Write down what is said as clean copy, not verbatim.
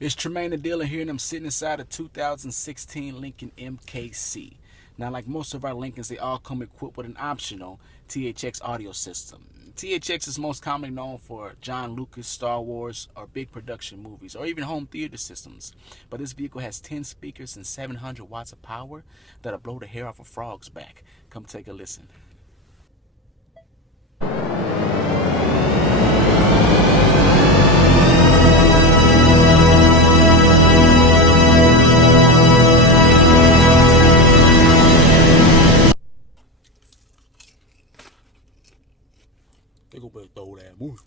It's Tremaine the dealer here, and I'm sitting inside a 2016 Lincoln MKC. Now, like most of our Lincolns, they all come equipped with an optional THX audio system. THX is most commonly known for John Lucas, Star Wars, or big production movies, or even home theater systems. But this vehicle has 10 speakers and 700 watts of power that'll blow the hair off a frog's back. Come take a listen. They go better throw that movie.